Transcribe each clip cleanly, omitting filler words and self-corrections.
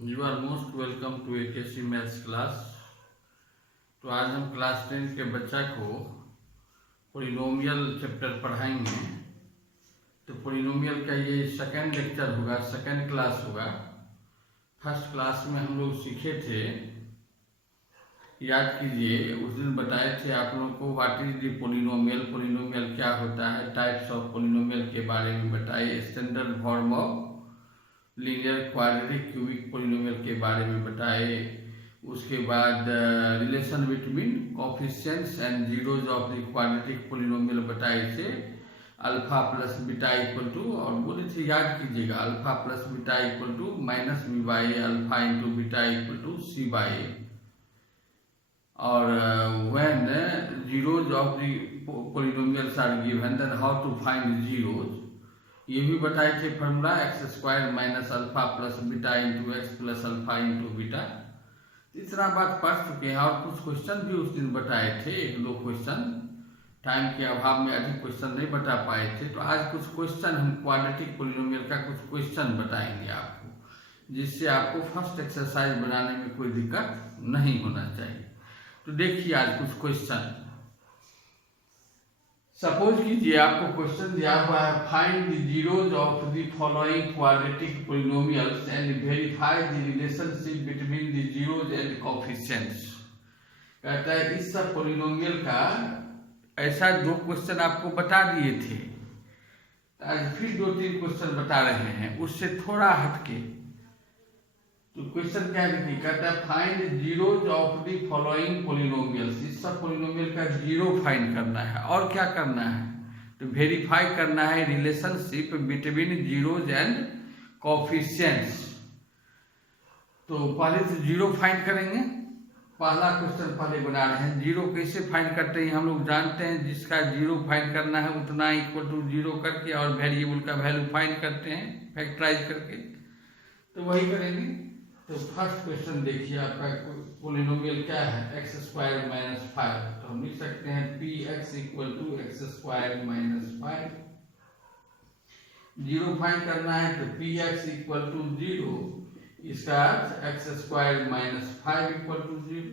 You are most welcome to AKC maths class. तो आज हम क्लास 10 के बच्चा को पोलिनोमियल चैप्टर पढ़ाएंगे। तो पोलिनोमियल का ये सेकंड लेक्चर होगा, सेकंड क्लास होगा। फर्स्ट क्लास में हम लोग सीखे थे, याद कीजिए, उस दिन बताए थे आप लोगों को what is the polynomial, polynomial क्या होता है, टाइप्स ऑफ पोलिनोमियल के बारे में बताए, standard form of linear quadratic cubic polynomial के बारे में बताए। उसके बाद relation between coefficients and zeros of the quadratic polynomial बताए थे। Alpha plus beta equal to, और बोले थे याद कीजिएगा, alpha plus beta equal to minus B by alpha into beta equal to C by. और when zeros of the polynomials are given then how to find zeros, ये भी बताए थे formula x square minus alpha plus beta into X plus alpha into beta. इतना बात पढ़ चुके हैं और कुछ क्वेश्चन भी उस दिन बताए थे, एक दो क्वेश्चन, टाइम के अभाव में अधिक क्वेश्चन नहीं बता पाए थे। तो आज कुछ क्वेश्चन हम क्वाड्रेटिक पोलिनोमियल का कुछ क्वेश्चन बताएंगे आपको, जिससे आपको फर्स्ट एक्सरसाइज बनाने में कोई दिक्कत नहीं होना चाहिए। तो देखिए आज कुछ क्वेश्चन। सपोज कीजिए आपको क्वेश्चन दिया हुआ है, find the zeros of the following quadratic polynomials and verify the relationship between the zeros and coefficients. कहता है इस सब पोलिनोमियल का ऐसा दो क्वेश्चन आपको बता दिए थे, आज फिर दो तीन क्वेश्चन बता रहे हैं उससे थोड़ा हटके। तो क्वेश्चन क्या है, कहता है find zeros of the following polynomials. इस सब पोलिनोमियल का जीरो फाइंड करना है और क्या करना है, तो वेरीफाई करना है relationship between zeros and coefficients. तो पहले तो जीरो फाइंड करेंगे। पहला क्वेश्चन पहले बना रहे हैं, जीरो कैसे फाइंड करते हैं हम लोग जानते हैं, जिसका जीरो फाइंड करना है उतना इक्वल टू जीरो करके और वेरिएबल का वैल्यू फाइंड करते हैं फैक्टराइज करके। तो वही करेंगे। तो फर्स्ट क्वेश्चन देखिए, आपका पोलिनोमियल क्या है, एक्स स्क्वायर माइनस 5। तो हम लिख सकते हैं P X equal to X square minus 5। Zero find करना है तो पी एक्स इक्वल टू 0, इसका अर्थ X square minus 5 equal to 0।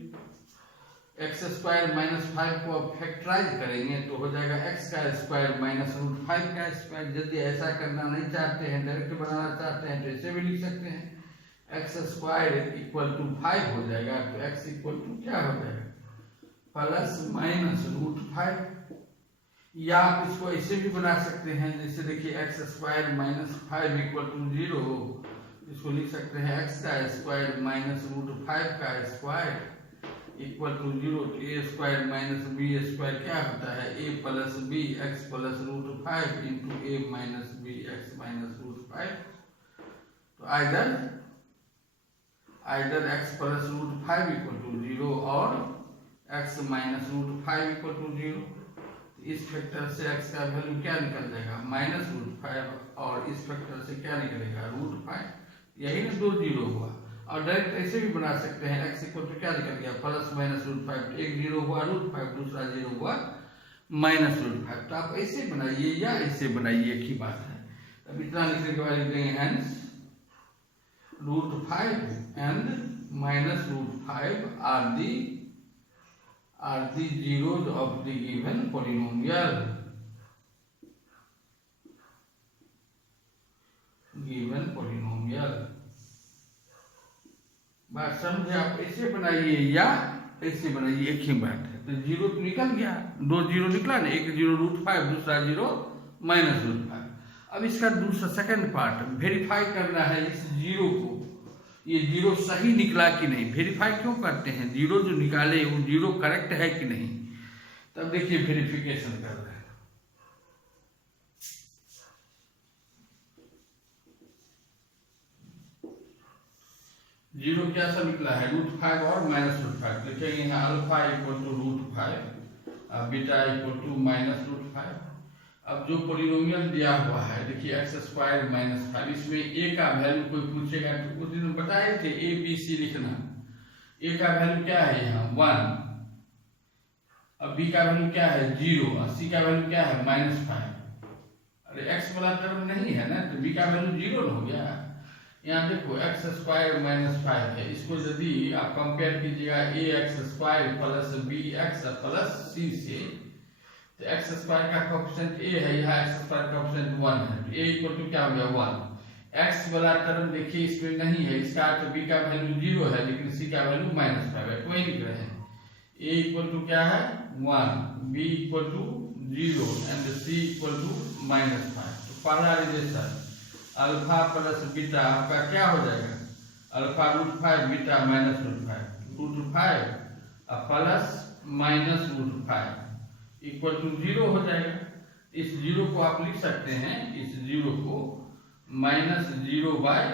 X square minus 5 को अब फैक्टराइज करेंगे तो हो जाएगा एक्स का स्क्वायर माइनस रूट 5 का स्क्वायर। यदि ऐसा करना नहीं चाहते हैं, डायरेक्ट बनाना चाहते हैं, तो ऐसे भी लिख सकते हैं, एक्स स्क्वायर इक्वल टू 5 हो जाएगा। तो एक्स इक्वल टू क्या हो जाएगा, प्लस माइनस रूट 5। या आप इसको ऐसे भी बना सकते हैं, जैसे देखिए X square minus 5 equal to 0, इसको लिख सकते हैं एक्स का स्क्वायर माइनस रूट 5 का स्क्वायर इक्वल टू 0। तो a square minus b square क्या होता है, a plus b x plus root 5 into a minus b x minus root 5। तो either x plus root 5 equal to 0 और x minus root 5 equal to 0। इस factor से x का value क्या निकल जाएगा, माइनस रूट 5, और इस फैक्टर से क्या निकलेगा, रूट 5। यही ना दो जीरो हुआ। और डायरेक्ट ऐसे भी बना सकते हैं, x इक्वल टू क्या निकल गया, प्लस माइनस रूट 5। एक जीरो हुआ रूट 5, दूसरा जीरो हुआ माइनस रूट 5। तो आप ऐसे बनाइए या ऐसे बनाइए, एक ही बात है। अब इतना लिखने के बाद लिख देंगे hence root 5 and minus root 5 are the zeros of the given polynomial. बात समझे आप, ऐसे बनाइए या ऐसे बनाइए, एक ही बात है। तो जीरो तो निकल गया, दो जीरो निकला ना, एक जीरो रूट 5, दूसरा जीरो माइनस रूट 5। अब इसका दूसरा सेकंड पार्ट वेरीफाई करना है इस जीरो को, ये जीरो सही निकला कि नहीं। वेरीफाई क्यों करते हैं, जीरो जो निकाले वो जीरो करेक्ट है कि नहीं। तब देखिए वेरिफिकेशन कर रहे हैं। जीरो क्या सा निकला है, रूट 5 और माइनस रूट 5। देखेंगे यहाँ alpha equal to root 5, beta equal to minus root 5। अब जो पोलिनोमियल दिया हुआ है, देखिए एक्स स्क्वायर माइनस 5, इसमें ए का वैल्यू कोई पूछेगा तो उस दिन बताए थे ए बी सी लिखना। ए का वैल्यू क्या है यहाँ 1, अब बी का वैल्यू क्या है 0, और सी का वैल्यू क्या है माइनस 5। अरे एक्स वाला टर्म नहीं है ना, तो बी का वैल्यू 0 हो गया। यहाँ देखो एक्स स्क्वायर माइनस 5 है, इसको यदि आप कंपेयर कीजिएगा a x square plus b x plus c से, तो एक्स स्क्वायर का कोएफिशिएंट ए है, यहाँ एक्स स्क्वायर का कोएफिशिएंट 1 है, तो ए इक्वल टू क्या हो गया 1। एक्स वाला टर्म देखिए इसमें नहीं है, इसका अर्थ बी का वैल्यू 0 है लेकिन सी का वैल्यू -5 है, कोई लिख रहे हैं ए इक्वल टू क्या है 1, B equal to 0 and C equal to -5। तो पहला रिलेशन अल्फा प्लस बीटा आपका क्या हो जाएगा, alpha √5 beta -√5, √5 plus -√5 equal to 0 हो जाएगा। इस 0 को आप लिख सकते हैं, इस 0 को -0 बाय,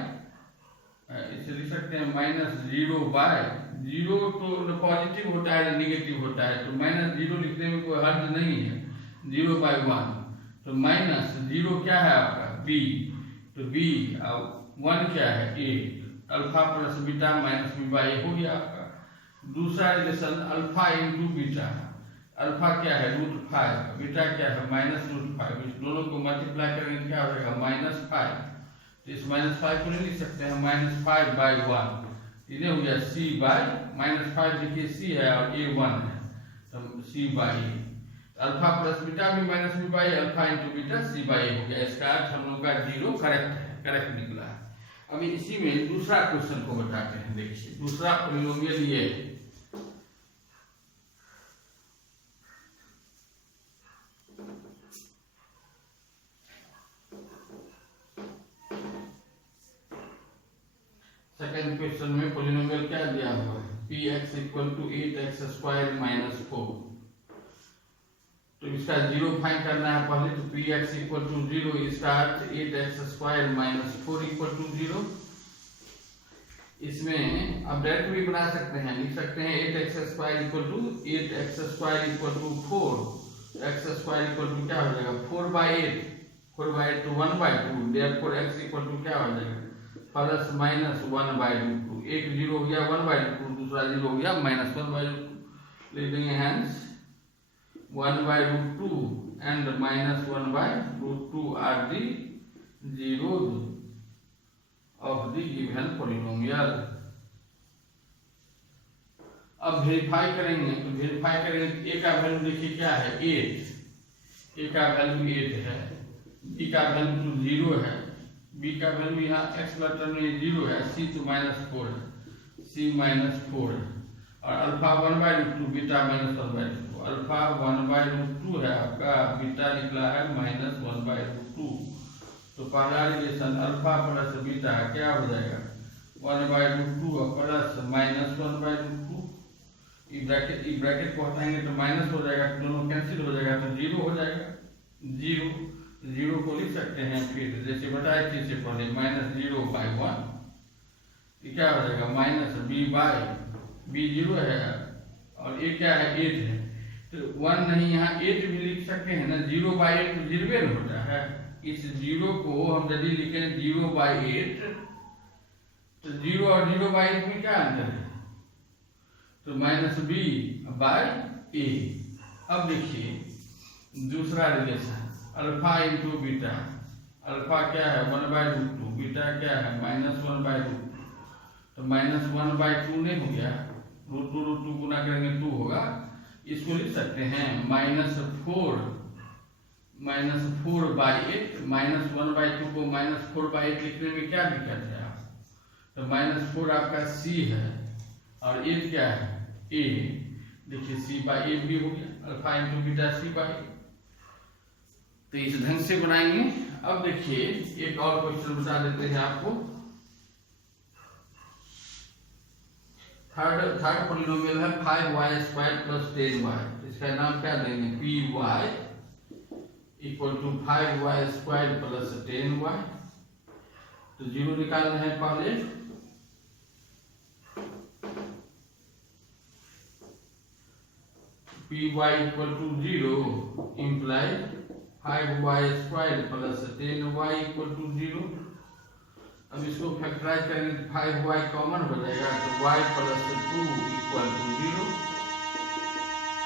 इसे लिख सकते हैं -0 बाय 0 तो पॉजिटिव होता है निगेटिव होता है, तो -0 लिखने में कोई हर्ज नहीं है, 0 बाय 1, तो -0 क्या है आपका b, तो b 1 क्या है a, alpha plus beta minus b by हो गया आपका। दूसरा relation alpha into beta, alpha क्या है √5, बीटा क्या है -√5, इस दोनों को मल्टीप्लाई करेंगे क्या हो जाएगा -5, तो इस -5 को नहीं लिख सकते हैं -5 बाय 1, इन्हें हो गया c बाय -5, देखिए c है और a 1 है, तो c by a, alpha plus beta भी -b by alpha into beta c by a हो गया। इसका अर्थ हम लोग का 0 करेक्ट है, करेक्ट निकला है। अभी इसी में दूसरा क्वेश्चन को बताते हैं, देखिए दूसरा पॉलिनोमियल ये है, सेकंड क्वेश्चन में पॉलिनोमियल क्या दिया हुआ है, px equal to 8x square minus 4, तो इसका 0 फाइंड करना है पहले, तो px इक्वल टू 0, इसका अर्थ 8x square minus 4 equal to 0। इसमें अब डायरेक्ट भी बना सकते हैं, लिख सकते हैं 8x square equal to 8x square equal to 4, x square equal to क्या हो जाएगा 4 बाई 8, 4 बाई 8 तो 1 by 2, therefore x equal to क्या हो जाएगा प्लस माइनस 1 बाई 2, एक 0 हो गया 1 बाई 2, दूसरा 0 हो गया -1 बाई 2, ले देंगे hence 1 by √2 and -1 by √2 are the zeros of the given polynomial। अब वेरीफाई करेंगे, तो वेरीफाई करेंगे a का वैल्यू देखिए क्या है 8, a का वैल्यू 8 है, b का वैल्यू 0 है, b का वैल्यू यहाँ x वाला टर्म में 0 है, c तो -4 है, c -4 है, और alpha 1 by √2 beta -1 by √2, alpha 1 by √2 है आपका, बीटा निकला है -1 बाई √2। तो पहला रिलेशन अल्फा प्लस बीटा क्या हो जाएगा 1 by √2 plus -1 by √2, E bracket को हटाएंगे तो माइनस हो जाएगा, तो दोनों कैंसिल हो जाएगा, तो 0 हो जाएगा, 0 को लिख सकते हैं फिर जैसे बताए थे इससे पहले -0 बाई 1, क्या हो जाएगा -b बाई b 0 है और a क्या है 8 है, तो 1 नहीं यहाँ 8 भी लिख सकते हैं ना, 0 बाई 8 तो 0 होता है, इस 0 को हम यदि लिखें 0 बाई 8, तो 0 और 0 बाई 8 में क्या अंतर है, तो -b बाई a। अब देखिए दूसरा relation alpha into beta, alpha क्या है 1 बाई √2, बीटा क्या है -1 बाई √2, तो -1 बाई 2 नहीं हो गया, √2 गुना करेंगे 2 होगा, इसको लिख सकते हैं -4 बाई 8, -1 बाई 2 को -4 बाई 8 लिखने में क्या दिक्कत है, तो -4 आपका c है और 8 क्या है a, देखिए c बाई 8 भी हो गया, alpha into beta c by, तो इस ढंग से बनाएंगे। अब देखिए एक और क्वेश्चन बता देते हैं आपको, थर्ड पॉलिनोमियल है 5y² प्लस 10y, इसका नाम क्या देंगे py equal to 5y² plus 10y, तो 0 निकालना है पहले, py equal to 0 imply 5y² plus 10y equal to 0। अब इसको फैक्टराइज करेंगे तो 5y कॉमन हो जाएगा, तो y प्लस 2 इक्वल टू 0,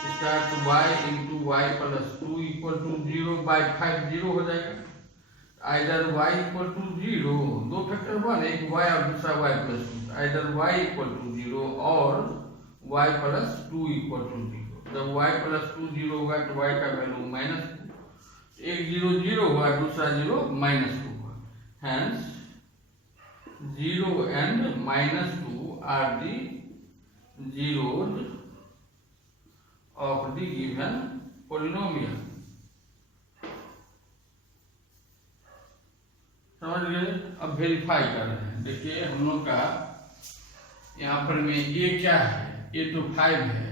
इसका अर्थ y into y plus 2 equal to 0 by 5 0 हो जाएगा, आइदर y इक्वल टू 0, दो फैक्टर हुआ ना, एक y और दूसरा y plus 2, either y equal to 0 और y प्लस 2 इक्वल टू 0। जब y प्लस 2 0 होगा तो y का वैल्यू -2, एक 0 0 हुआ, दूसरा 0 -2 हुआ। Hence 0 and -2 are the zeros of the given polynomial। समझ गए? अब वेरीफाई कर रहे हैं। देखिए हम लोग का यहाँ पर में a क्या है, a तो 5 है,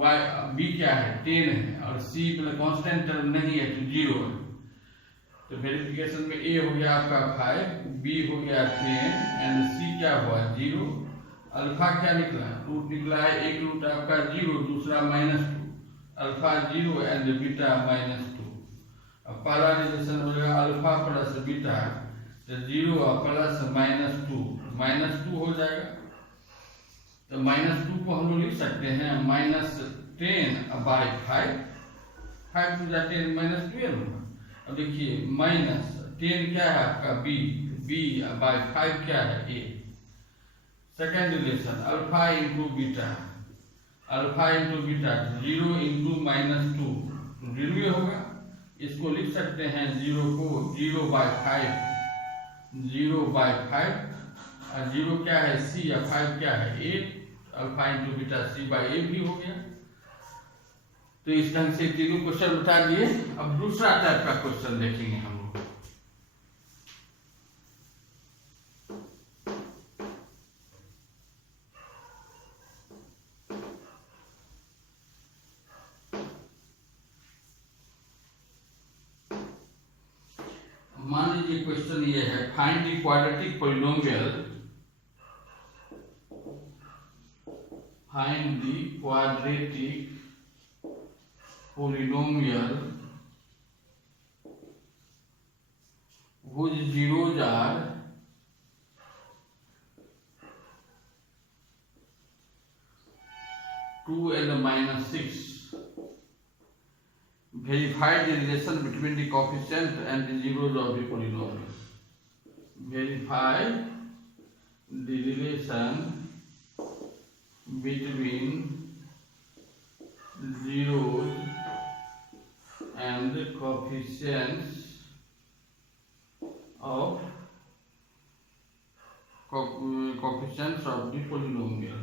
y b क्या है 10 है, और c मतलब कांस्टेंट टर्म नहीं है तो 0 है। तो वेरिफिकेशन में a हो गया आपका 5, b हो गया 10 एंड c क्या हुआ 0। अल्फा क्या निकला, रूट निकला है, एक रूट आपका 0, दूसरा -2, अल्फा 0 एंड बीटा -2। अब पहला रिलेशन हो जाएगा अल्फा प्लस बीटा, तो 0 प्लस -2 हो जाएगा। तो -2 को हम लोग लिख सकते हैं -10/5, 5 टू 10 -12 होगा। अब देखिए -10 क्या है आपका b/5 क्या है a। Second relation alpha into beta, 0 into -2 0 होगा। इसको लिख सकते हैं 0 को 0/5, और 0 क्या है c या 5 क्या है a, alpha into beta c/a भी हो गया। तो इस ढंग से तीनों क्वेश्चन बता दिए। अब दूसरा टाइप का क्वेश्चन देखेंगे हम लोग। मान लीजिए क्वेश्चन ये है, find the quadratic polynomial, find the quadratic polynomial whose zeros are 2 and -6। Verify the relation between the coefficient and the zeros of the polynomial। Verify the relation between zeros and the coefficients of the polynomial।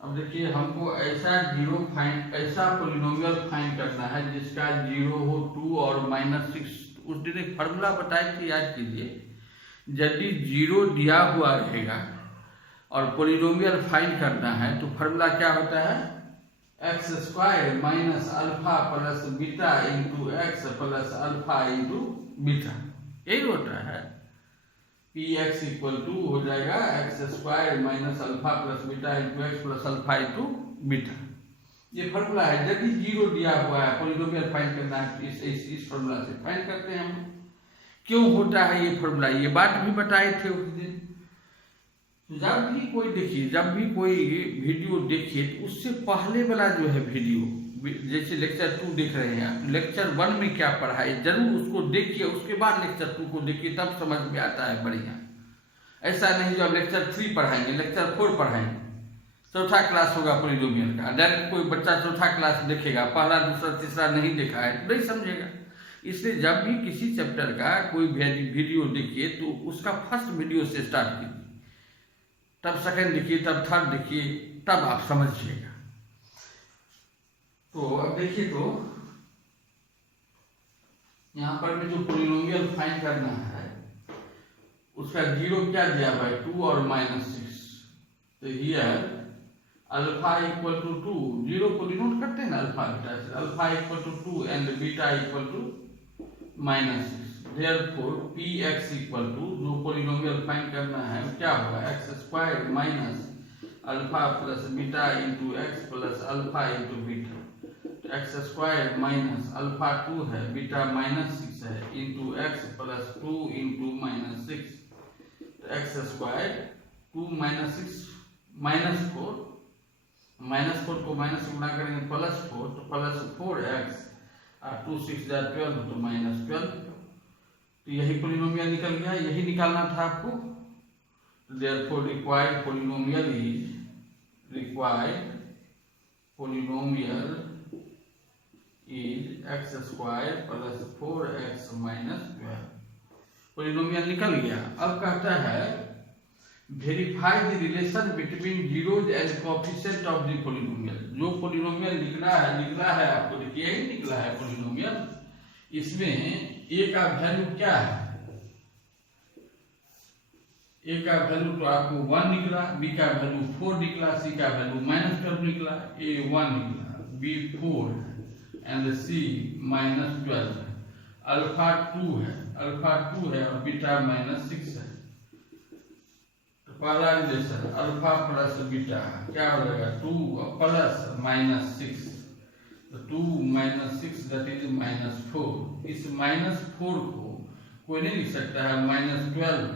अब देखिए हमको ऐसा ऐसा polynomial find करना है जिसका 0 हो, 2 और -6। उस दिन एक फार्मूला बताई थी, याद कीजिए। यदि 0 दिया हुआ रहेगा और पोलिनोमियल फाइंड करना है तो फार्मूला क्या होता है, x² minus alpha plus beta into X plus alpha into beta, यही होता है। px इक्वल टू हो जाएगा x² minus alpha plus beta into X plus alpha into beta. ये फार्मूला है। यदि 0 दिया हुआ है, पोलिनोमियल फाइंड करना है, इस फार्मूला से फाइंड करते हैं हम। क्यों होता है ये फार्मूला, ये बात भी बताए थे उस दिन। जब भी कोई वीडियो देखिए तो उससे पहले वाला जो है वीडियो, जैसे लेक्चर 2 देख रहे हैं आप, लेक्चर 1 में क्या पढ़ा है जरूर उसको देखिए, उसके बाद लेक्चर 2 को देखिए, तब समझ में आता है बढ़िया। ऐसा नहीं जो आप लेक्चर 3 पढ़ाएंगे, लेक्चर 4 पढ़ाएंगे, चौथा क्लास होगा पोलिनोमियल का, डायरेक्ट कोई बच्चा चौथा क्लास देखेगा, पहला दूसरा तीसरा नहीं देखा है तो नहीं समझेगा। इसलिए जब भी किसी चैप्टर का कोई वीडियो देखिए तो उसका फर्स्ट वीडियो से स्टार्ट कीजिए, तब सेकंड देखिए, तब थर्ड देखिए, तब आप समझिएगा। तो अब देखिए, तो यहाँ पर भी जो पोलिनोमियल फाइंड करना है उसका 0 क्या दिया हुआ है, 2 और -6। तो हियर अल्फा इक्वल टू 2, 0 को डिनोट करते हैं ना अल्फा बीटा से, alpha equal to 2 and beta equal to -6। Therefore px equal to, जो पोलिनोमियल फाइंड करना है क्या होगा, x² minus alpha plus beta into X plus alpha into beta. x² minus alpha 2 है, बीटा -6 है, into X plus 2 into -6। x² 2 -6 -4 को minus से गुणा करेंगे +4, तो +4x और 2 6 जा 12 तो -12। तो यही पोलिनोमियल निकल गया, यही निकालना था आपको। Therefore required polynomial is x square plus 4x minus 12। Polynomial निकल गया। अब कहता है verify the relation between zeros and coefficient of the polynomial. जो पोलिनोमियल निकला है आपको, देखिए यही निकला है पोलिनोमियल। इसमें a का वैल्यू क्या है? a का वैल्यू तो आपको 1 निकला, b का वैल्यू 4 निकला, c का वैल्यू -12 निकला, a 1 निकला, b 4 एंड c -12 है। अल्फा 2 है और बीटा -6 है। तो पहला रिलेशन अल्फा प्लस बीटा क्या हो जाएगा? 2 प्लस -6, तो 2 -6 दैट इज -4। इस -4 को कोई नहीं लिख सकता है -12,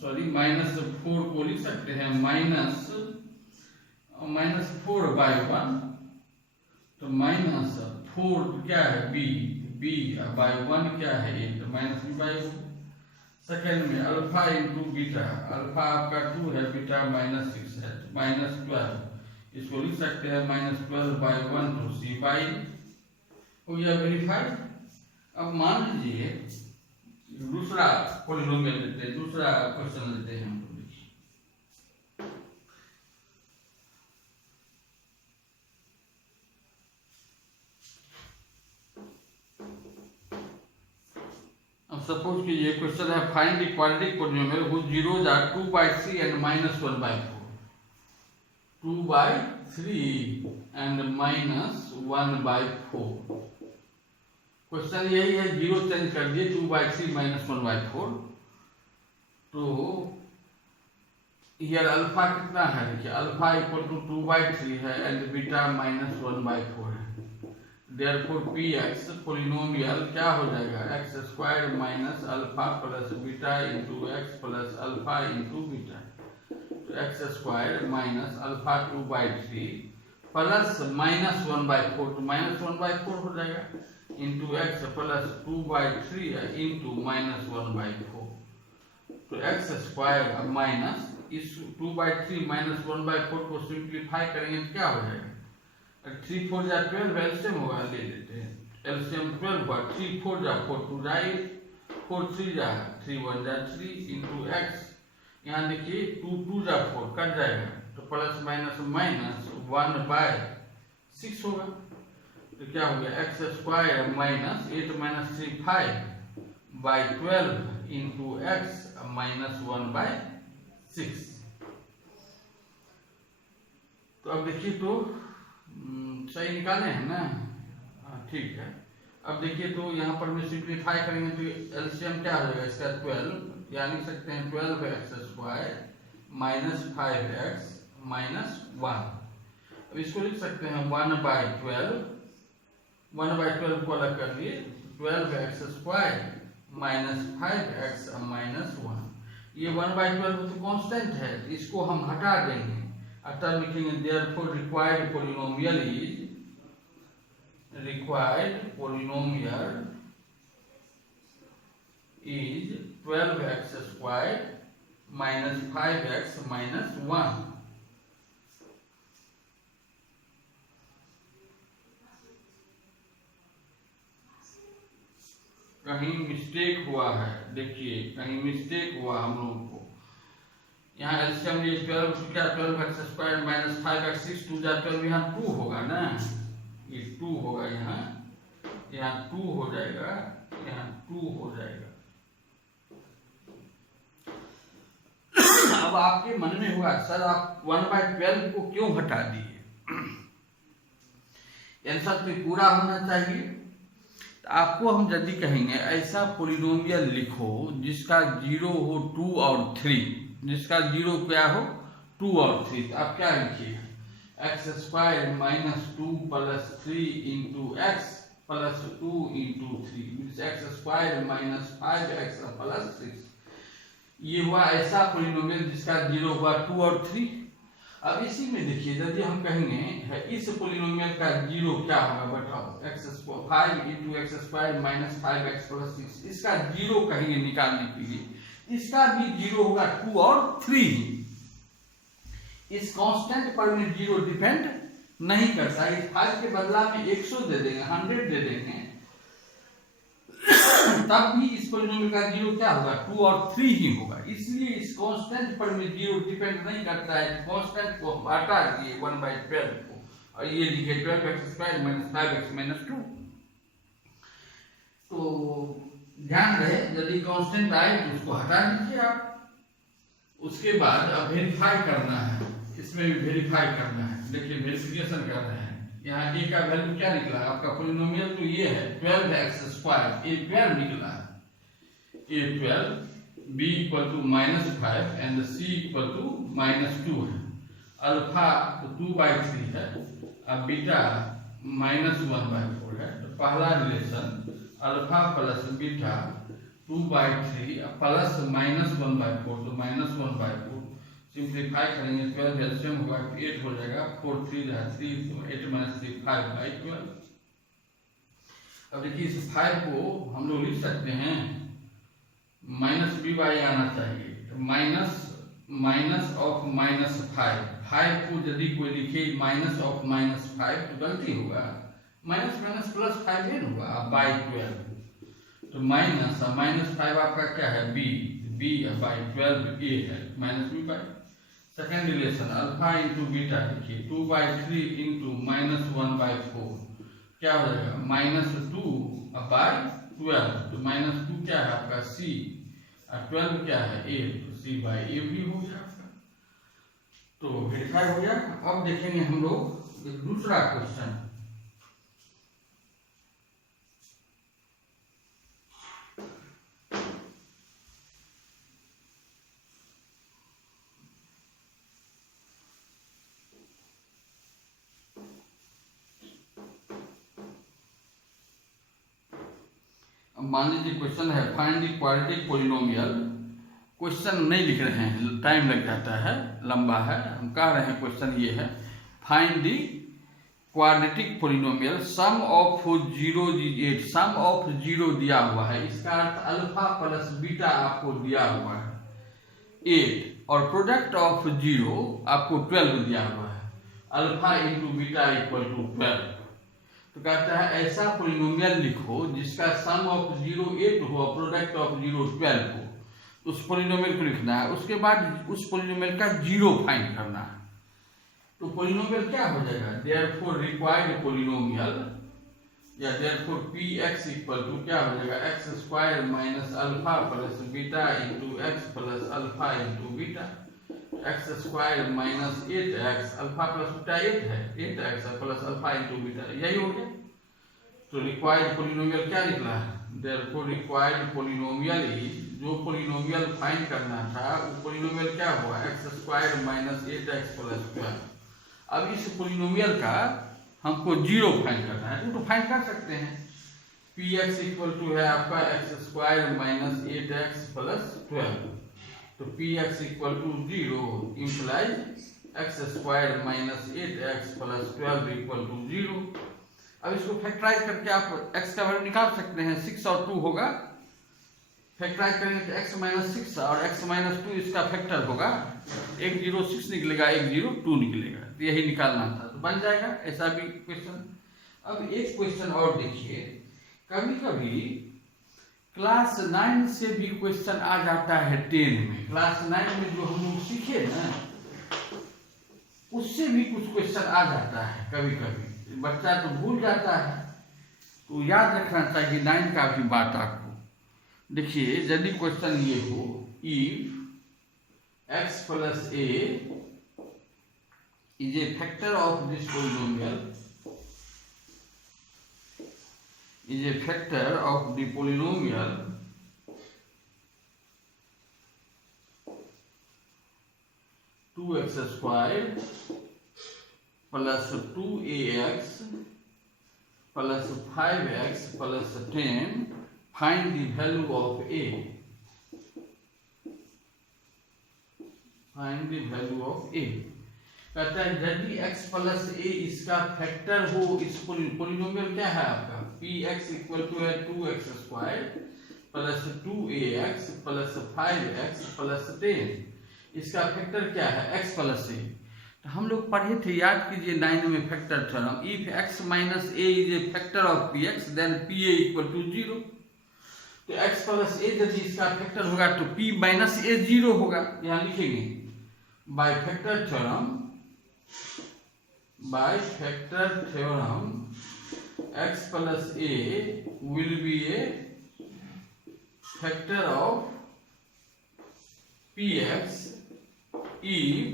सॉरी -4 को लिख सकते हैं -4/1। तो -4 क्या है? b/1 क्या है? 8 तो -b/1। सेकेंड में अल्फा इंटू बीटा, अल्फा आपका 2 है, बीटा -6 है, तो -12। इसको लिख सकते हैं -12/1 तो c/। हो गया वेरीफाइड। अब मान लीजिए दूसरा पोलिनोमियल लेते हैं, दूसरा क्वेश्चन लेते हैं हम। अब सपोज कि ये क्वेश्चन है find the quadratic polynomial whose zeros are 2/3 and -1/4। 2/3 and -1/4। Question यही है, जीरो चेंज कर दिए, 2/3 -1/4। तो हियर अल्फा कितना है? देखिए अल्फा इक्वल टू 2/3 है एंड बीटा -1/4 है। Therefore px पोलिनोमियल क्या हो जाएगा? x² minus alpha plus beta into x plus alpha into beta. तो x² माइनस अल्फा 2/3 प्लस -1/4, तो -1/4 हो जाएगा, इंटू x प्लस 2/3 इंटू -1/4। तो x² माइनस इस 2/3 -1/4 को सिंप्लीफाई करेंगे तो क्या हो जाएगा? 3 4 जा 12 एलसीएम होगा, ले लेते हैं। एलसीएम 12 हुआ, 3 4 जा 4 2 जा 8, 4 3 जा 3 1 जा 3 इंटू एक्स। यहाँ देखिए 2 2 जा 4 कट जाएगा, तो प्लस माइनस -1/6 होगा। तो क्या हो गया? x² minus 8 - 3 5/12 into x -1/6। तो अब देखिए तो सही निकाले हैं ना? ठीक है। अब देखिए तो यहाँ पर में सिंप्लीफाई करेंगे तो एलसीएम क्या हो जाएगा इसका? 12, या लिख सकते हैं 12x² माइनस 5x माइनस 1। अब इसको लिख सकते हैं 1/12, 1/12 को अलग कर लिए, 12x² माइनस 5x माइनस 1। ये 1/12 तो कांस्टेंट है, इसको हम हटा देंगे, अतः लिखेंगे therefore required polynomial is 12x² minus 5x minus 1। कहीं मिस्टेक हुआ है, देखिए कहीं मिस्टेक हुआ हम लोगों को। यहाँ एलसीएम ये 12 क्या 12x² माइनस 5x 6 2 जा 12, यहाँ 2 होगा ना, ये 2 होगा, यहाँ 2 हो जाएगा, यहाँ 2 हो जाएगा। अब आपके मन में होगा सर आप 1/12 को क्यों हटा दिए? आंसर तो पूरा होना चाहिए। तो आपको हम यदि कहेंगे ऐसा पोलिनोमियल लिखो जिसका 0 हो 2 और 3, जिसका 0 क्या हो 2 और 3, तो आप क्या लिखिए? x² minus 2 plus 3 into X plus 2 into 3 x² minus 5x plus 6। ये हुआ ऐसा पोलिनोमियल जिसका 0 हुआ 2 और 3। अब इसी में देखिए, यदि हम कहेंगे है इस पोलिनोमियल का जीरो क्या होगा, बताओ, x² 5 × x² - 5x + 6, इसका जीरो कहेंगे निकालने के लिए, इसका भी जीरो होगा 2 और 3। इस कांस्टेंट पर में जीरो डिपेंड नहीं करता, इस 5 के बदला में 100 दे देंगे, 100 दे देंगे, तब भी इस पोलिनोमियल का जीरो क्या होगा, 2 और 3 ही होगा। इसलिए इस कांस्टेंट पर में जीरो डिपेंड नहीं करता है, कांस्टेंट को हटा दिए 1/12 को, और ये लिखे 12x² - 5x - 2। तो ध्यान रहे, यदि कांस्टेंट आए तो उसको हटा दीजिए आप। उसके बाद अब वेरीफाई करना है, इसमें भी वेरीफाई करना है। देखिए वेरिफिकेशन कर रहे हैं, यहाँ a का वैल्यू क्या निकला, आपका पोलिनोमियल तो ये है 12x², a 12 निकला है, a 12, b = -5 एंड c = -2 है, अल्फा तो 2/3 है, अब बीटा -1/4 है। तो पहला relation alpha plus beta 2/3 plus -1/4, तो -1/4 सिंप्लीफाई करेंगे, 12 एलसीएम होगा 8 हो जाएगा, 4 3 3, तो 8 - 3 5/12। अब देखिए इस 5 को हम लोग लिख सकते हैं -b/, आना चाहिए, तो माइनस ऑफ -5 को यदि कोई लिखे -5 तो गलती होगा, माइनस प्लस 5 है होगा, अब /12, तो -5 आपका क्या है, b/12 a है, -b/। Second relation alpha into beta, देखिए 2/3 इंटू -1/4 क्या हो जाएगा, -2/12, तो -2 क्या है आपका c, और 12 क्या है a, तो c/a भी हो गया आपका। तो वेरीफाई हो गया। अब देखेंगे हम लोग एक दूसरा क्वेश्चन। मान लीजिए क्वेश्चन है find the quadratic polynomial. Question नहीं लिख रहे हैं, टाइम लग जाता है, लंबा है, हम कह रहे हैं क्वेश्चन ये है find the quadratic polynomial sum of 0 8, sum of 0 दिया हुआ है, इसका अर्थ अल्फा प्लस बीटा आपको दिया हुआ है 8, और प्रोडक्ट ऑफ 0 आपको 12 दिया हुआ है, अल्फा इंटू बीटा = 12। तो कहता है ऐसा पोलिनोमियल लिखो जिसका सम ऑफ 0 8 हो, प्रोडक्ट ऑफ 0 12 हो, उस पोलिनोमियल को लिखना है। उसके बाद उस पोलिनोमियल का जीरो फाइंड करना है। तो पोलिनोमियल क्या हो जाएगा, देयरफॉर रिक्वायर्ड पोलिनोमियल, या देयरफॉर px = क्या हो जाएगा, x² - alpha plus beta into x plus alpha into beta, x² - 8x, alpha plus beta 8 है, 8x plus alpha into beta, यही हो गया। तो रिक्वायर्ड पोलिनोमियल क्या निकला है, देयरफॉर रिक्वायर्ड पोलिनोमियल इज, जो पोलिनोमियल फाइंड करना था वो पोलिनोमियल क्या हुआ, x² - 8x + 12। अब इस पोलिनोमियल का हमको जीरो फाइंड करना है, तो फाइंड कर सकते हैं। px = है आपका x² - 8x + 12, तो px = 0 implies x² - 8x + 12 = 0। अब इसको फैक्टराइज करके आप x का वैल्यू निकाल सकते हैं, 6 और 2 होगा, फैक्टराइज करेंगे तो x - 6 और x - 2 इसका फैक्टर होगा, 1 0 6 निकलेगा, 1 0 2 निकलेगा, तो यही निकालना था, तो बन जाएगा ऐसा भी क्वेश्चन। अब एक क्वेश्चन और देखिए, कभी कभी क्लास 9 से भी क्वेश्चन आ जाता है 10 में, क्लास 9 में जो हम लोग सीखे ना उससे भी कुछ क्वेश्चन आ जाता है, कभी कभी बच्चा तो भूल जाता है, तो याद रखना चाहिए 9 का भी बात आपको। देखिए यदि क्वेश्चन ये हो, if x + a is a factor of this polynomial, is a factor of the polynomial two x squared plus 2ax plus 5x plus 10, find the value of a, find the value of a। कहता है यदि x plus ए इसका factor हो, इस polynomial क्या है आपका px equal to है 2x square plus 2ax plus 5x plus 10, इसका फैक्टर क्या है x प्लस ए। तो हम लोग पढ़े थे, याद कीजिए 9 में factor theorem, if x minus a is a factor of px then pa equal to 0। तो x प्लस ए यदि इसका फैक्टर होगा तो p माइनस ए 0 होगा। यहाँ लिखेंगे by factor theorem x plus a will be a factor of px if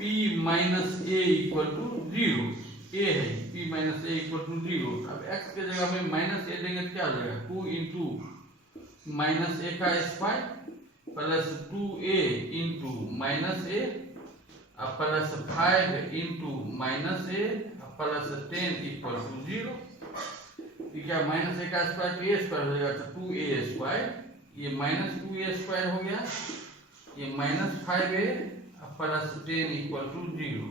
p minus a equal to 0। a है p minus a equal to 0। अब x के जगह में माइनस a देंगे तो क्या हो जाएगा 2 इंटू माइनस a का square plus 2a into minus a plus 5 into minus a plus 10 equal to 0। क्या माइनस ए का स्क्वायर तो ए स्क्वायर हो जाएगा, तो 2a स्क्वायर, ये माइनस 2a स्क्वायर हो गया, ये minus 5a plus 10 equal to 0,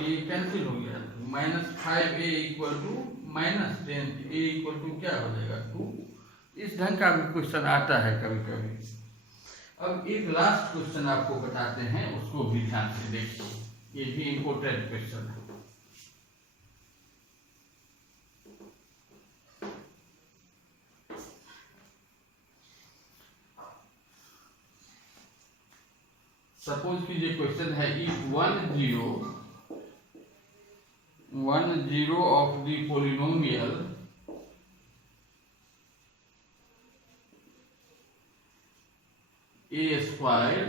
ये कैंसिल हो गया, minus 5a equal to minus 10, a equal to क्या हो जाएगा 2। इस ढंग का भी क्वेश्चन आता है कभी कभी। अब एक लास्ट क्वेश्चन आपको बताते हैं, उसको भी ध्यान से देखिए, ये भी इंपॉर्टेंट क्वेश्चन है। सपोज कीजिए क्वेश्चन है if 1 0 of the polynomial a square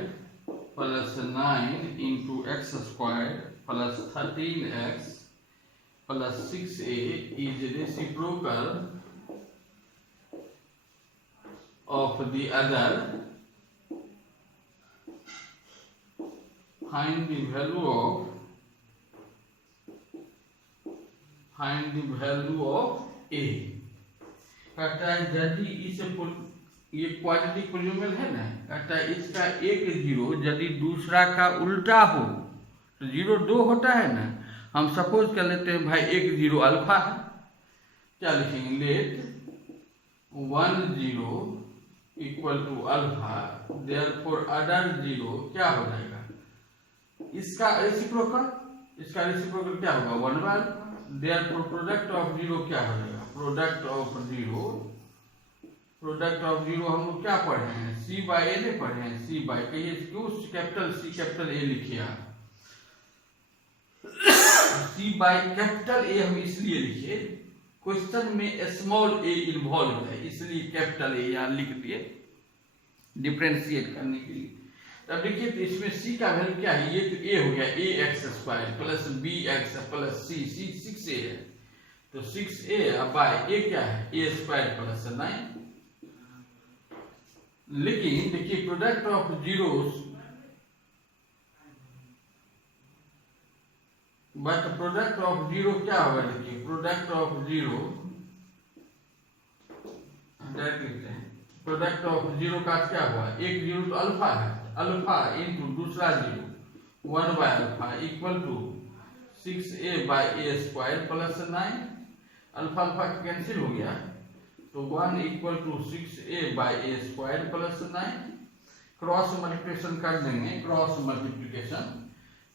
plus 9 into x square plus 13x plus 6a is reciprocal of the other, find the value of a। कहता है यदि इस ये क्वाड्रेटिक पोलिनोमियल है ना, कहता है इसका एक 0 यदि दूसरा का उल्टा हो तो 0 2 होता है ना। हम सपोज कर लेते हैं भाई एक 0 अल्फा है, क्या लिखेंगे let 1 0 equal to alpha, therefore other 0 क्या हो जाएगा इसका रेसिप्रोकल, क्या होगा 1 by alpha, therefore product of 0 क्या हो जाएगा प्रोडक्ट ऑफ 0 हम लोग क्या पढ़े हैं c बाय ए नहीं पढ़े हैं, c बाय, कहिए क्यों कैपिटल C कैपिटल A लिखिए आप, c बाय कैपिटल A हम इसलिए लिखे क्वेश्चन में स्मॉल a इन्वॉल्व है, इसलिए कैपिटल A यहाँ लिख दिए डिफरेंशिएट करने के लिए। तब देखिए तो इसमें c का वैल्यू क्या है, ये तो a हो गया ax square plus bx plus c 6a है, तो 6a बाय a क्या है a स्क्वायर प्लस 9। लेकिन देखिए product of zeros, but product of 0 क्या होगा, देखिए प्रोडक्ट ऑफ 0 प्रोडक्ट ऑफ 0 का क्या हुआ, एक 0 तो अल्फा है, अल्फा इंटू दूसरा 0 1 by alpha equal to 6a by a square plus 9, alpha alpha cancel हो गया, तो 1 equal to 6a by a square plus 9, cross multiplication कर देंगे, क्रॉस मल्टीप्लिकेशन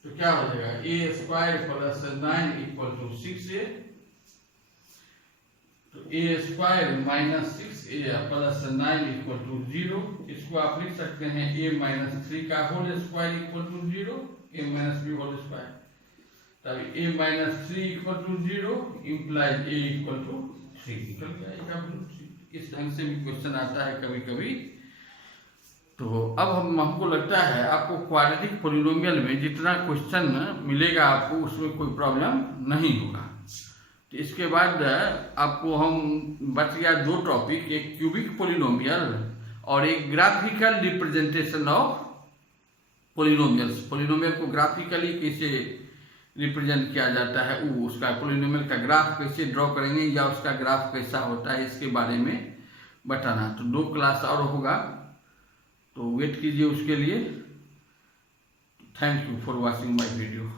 तो क्या हो जाएगा a square plus 9 equal to 6a, तो a square minus 6a plus 9 equal to 0। इसको आप लिख सकते हैं a माइनस 3 का whole square equal to 0, a minus b whole square, तब a minus 3 equal to 0 implies a equal to 3 निकल गया। इस ढंग से भी क्वेश्चन आता है कभी कभी। तो अब हमको लगता है आपको क्वाड्रेटिक पोलिनोमियल में जितना क्वेश्चन मिलेगा आपको उसमें कोई प्रॉब्लम नहीं होगा। तो इसके बाद आपको हम बच गया 2 टॉपिक, एक क्यूबिक पोलिनोमियल और एक graphical representation of polynomials. Polynomial को ग्राफिकली कैसे रिप्रेजेंट किया जाता है, वो उसका पोलिनोमियल का ग्राफ कैसे ड्रॉ करेंगे या उसका ग्राफ कैसा होता है, इसके बारे में बताना। तो 2 क्लास और होगा, तो वेट कीजिए उसके लिए। Thank you for watching my video.